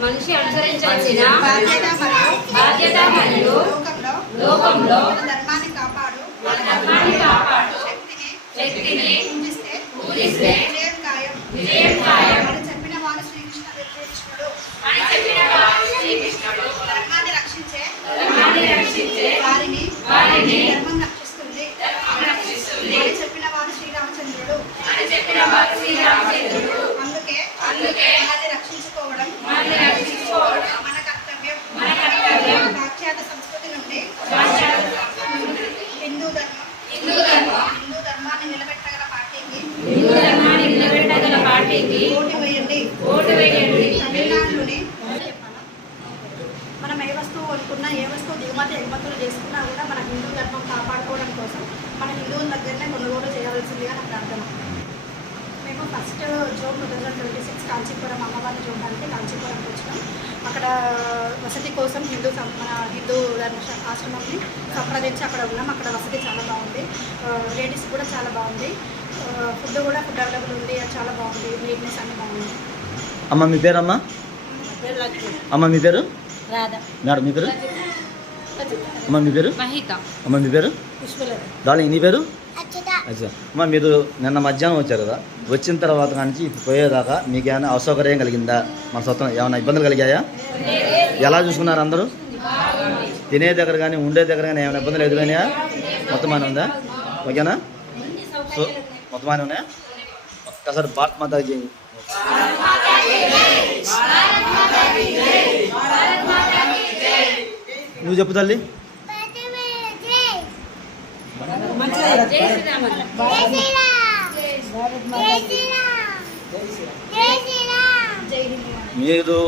మనిషి అనుసరించాల్సిన బాధ్యత మరియు లోకంలో ధర్మాన్ని కాపాడు శక్తిని పూజిస్తే విజయం ఖాయం అని చెప్పిన వారు శ్రీకృష్ణుడు ధర్మాన్ని రక్షించే వారిని ధర్మం రక్షిస్తుంది అని చెప్పిన వారు శ్రీరామచంద్రుడు అందుకే మనల్ని రక్షించుకోవడం మన కర్తవ్యం పాశ్చాత్య సంస్కృతి నుండి హిందూ ధర్మాన్ని నిలబెట్టగల పార్టీకి ఓటు వేయండి. తమిళనాడులోని మనం ఏ వస్తువు కొనుక్కున్నా ఏ వస్తువు దిగుమతి ఎగుమతులు చేసుకున్నా కూడా మన హిందూ ధర్మం కాపాడుకోవడం కోసం మన హిందువుల దగ్గరనే కొనుగోలు చేయవలసిందిగా నా ప్రార్థన. మేము ఫస్ట్ జూన్ 2026 కాంచీపురం అమ్మవారిని చూడడానికి కాంచీపురంకి వచ్చినాం. అక్కడ వసతి కోసం మన హిందూ ధర్మ ఆశ్రమంని సంప్రదించి అక్కడ ఉన్నాం. అక్కడ వసతి చాలా బాగుంది, లేడీస్ కూడా చాలా బాగుంది, ఫుడ్ అవైలబుల్ ఉంది, చాలా బాగుంది, నీట్నెస్ అన్నీ బాగుంది. అమ్మ మీ పేరమ్మా? అమ్మ మీ పేరు? మేడం మీ పేరు? అమ్మ మీ పేరు? అమ్మ మీ పేరు? డార్లింగ్ నీ పేరు? అచ్చా అమ్మ, మీరు నిన్న మధ్యాహ్నం వచ్చారు కదా, వచ్చిన తర్వాత నుంచి పోయేదాకా మీకు ఏమైనా అసౌకర్యం కలిగిందా? మన సొంతం ఏమైనా ఇబ్బందులు కలిగాయా? ఎలా చూసుకున్నారు అందరూ? తినే దగ్గర కానీ ఉండే దగ్గర కానీ ఏమైనా ఇబ్బందులు ఎదురైనాయా? మొత్తం అని ఉందా? ఓకేనా? సో మొత్తం అని ఉన్నాయా? ఒక్కసారి భారత్ మాతా జై. నువ్వు చెప్పు తల్లి. మీరు